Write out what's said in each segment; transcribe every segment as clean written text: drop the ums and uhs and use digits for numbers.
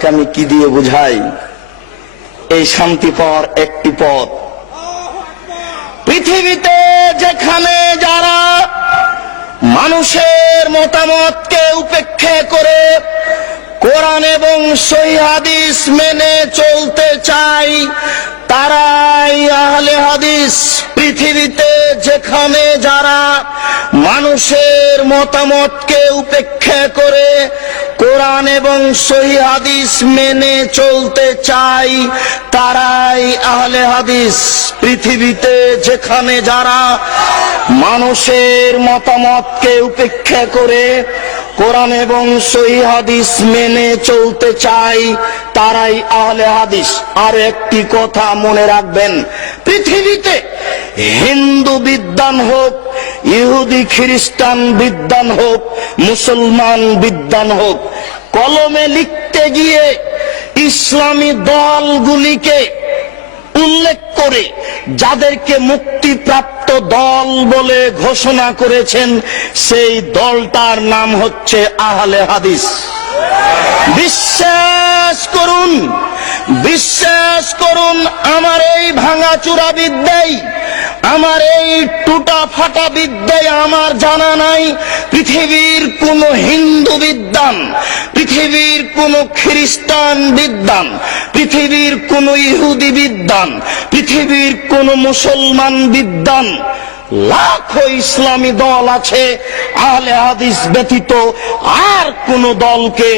আপনাকে আমি কি দিয়ে বুঝাই? এই শান্তি পাওয়ার একটি পথ, পৃথিবীতে যেখানে যারা মানুষের মতামতকে উপেক্ষা করে কোরআন এবং সহিহ হাদিস মেনে চলতে চায় তারাই আহলে হাদিস। পৃথিবীতে যেখানে যারা মানুষের মতামতকে উপেক্ষা করে কোরআন এবং সহিহ হাদিস মেনে চলতে চায় তারাই আহলে হাদিস। পৃথিবীতে যেখানে যারা মানুষের মতামতকে উপেক্ষা করে কোরআন এবং সহিহ হাদিস মেনে চলতে চায় তারাই আহলে হাদিস। আর একটি কথা মনে রাখবেন, পৃথিবীতে হিন্দু বিদ্বান হোক, ইহুদি খ্রিস্টান বিদ্বান হোক, মুসলমান বিদ্বান হোক, কলমে লিখতে গিয়ে ইসলামী দলগুলিকে উল্লেখ করে যাদেরকে মুক্তিপ্রাপ্ত দল বলে ঘোষণা করেছেন সেই দলটার নাম হচ্ছে আহলে হাদিস। বিশ্বাস করুন, বিশ্বাস করুন, আমার এই ভাঙাচুরা বিদ্যায়, আমার এই টুটা ফাটা বিদ্যায় আমার জানা নাই পৃথিবীর কোন হিন্দু বিদ্বান, পৃথিবীর কোন খ্রিস্টান বিদ্বান, পৃথিবীর কোন ইহুদি বিদ্বান, পৃথিবীর কোন মুসলমান বিদ্বান, লাখো ইসলামী দল আছে, আহলে হাদিস ব্যতীত আর কোন দলকে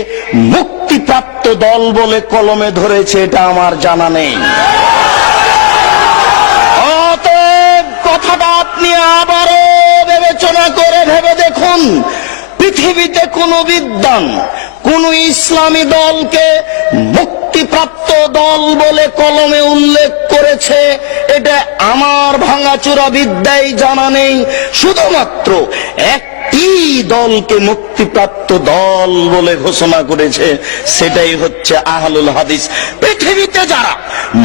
মুক্তিপ্রাপ্ত দল বলে কলমে ধরেছে এটা আমার জানা নেই। অতএব কথাটা আপনি আবারও বিবেচনা করে ভেবে দেখুন, পৃথিবীতে কোন বিদ্বান কোন ইসলামী দলকে মুক্তিপ্রাপ্ত দল বলে কলমে উল্লেখ করেছে এটা আমার ভাঙাচোরা বিদ্যায় জানা নেই। শুধুমাত্র একটি দলকে মুক্তিপ্রাপ্ত দল বলে ঘোষণা করেছে, সেটাই হচ্ছে আহলুল হাদিস। পৃথিবীতে যারা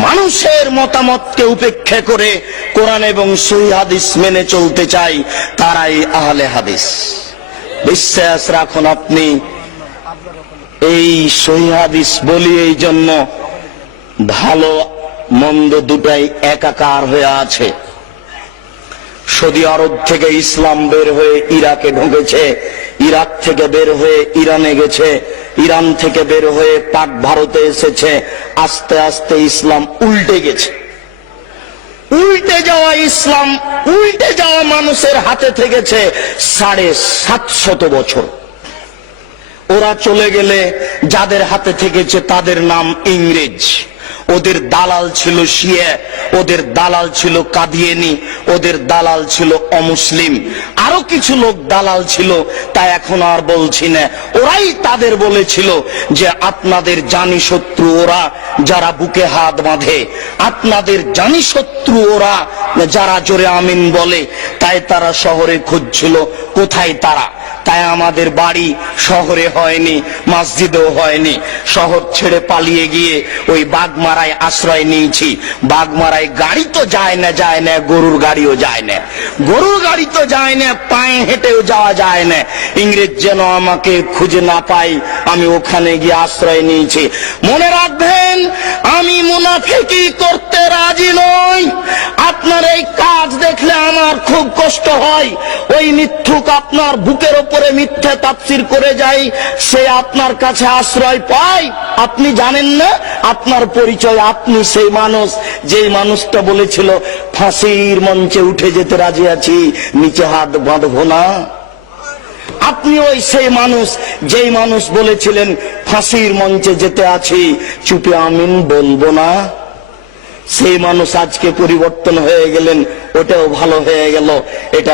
মানুষের মতামতকে উপেক্ষা করে কোরআন এবং সহিহ হাদিস মেনে চলতে চায় তারাই আহলে হাদিস। বিশ্বাস রাখুন, আপনি এই সহিহ হাদিস বলি এই জন্য ভালো মন্দ দুটাই একাকার হয়ে আছে। সৌদি আরব থেকে ইসলাম বের হয়ে ইরাকে ঢুকেছে, ইরাক থেকে বের হয়ে ইরানে গেছে, ইরান থেকে বের হয়ে পাক ভারতে এসেছে। আস্তে আস্তে ইসলাম উল্টে গেছে। উল্টে যাওয়া ইসলাম, উল্টে যাওয়া মানুষের হাতে থেকেছে 750 বছর। ওরা চলে গেলে যাদের হাতে থেকেছে তাদের নাম ইংরেজ। ওদের দালাল ছিল শিয়া, ওদের দালাল ছিল কাদিয়ানি, ওদের দালাল ছিল অমুসলিম, আরো কিছু লোক দালাল ছিল, তাই এখন আর বলছি না। ওরাই তাদের বলেছিল যে আপনাদের জানি শত্রু ওরা যারা বুকে হাত বাঁধে, আপনাদের জানি শত্রু ওরা যারা জোরে আমিন বলে। তাই তারা শহরে খুঁজছিল কোথায় তারা। তাই আমাদের বাড়ি শহরে হয়নি, মসজিদেও হয়নি। শহর ছেড়ে পালিয়ে গিয়ে ওই বাগমারায় আশ্রয় নিয়েছি। বাগমারায় গাড়ি তো যায় না, যায় না, গরুর গাড়িও যায় না, গরুর গাড়ি তো যায় না, পায়ে হেঁটেও যাওয়া যায় না। ইংরেজ যেন আমাকে খুঁজে না পাই, আমি ওখানে গিয়ে আশ্রয় নিয়েছি। মনে রাখবেন, আমি মুনাফিকি করতে রাজি নই। আপনার এই কাজ দেখলে আমার খুব কষ্ট হয়। ওই মিথ্যুক আপনার বুকের ওপরে মিথ্যা তাফসীর করে যায়, সে আপনার কাছে আশ্রয় পায়। আপনি জানেন না আপনার পরিচয়। আপনি সেই মানুষ যেই মানুষটা বলেছিল ফাঁসির মঞ্চে উঠে যেতে রাজি আছি, নিচে হাত বাঁধবো না। আপনি ওই সেই মানুষ যেই মানুষ বলেছিলেন ফাঁসির মঞ্চে যেতে আছি, চুপে আমিন বলবো না। সেই মানুষ আজকে পরিবর্তন হয়ে গেলেন, ওটাও ভালো হয়ে গেল। এটা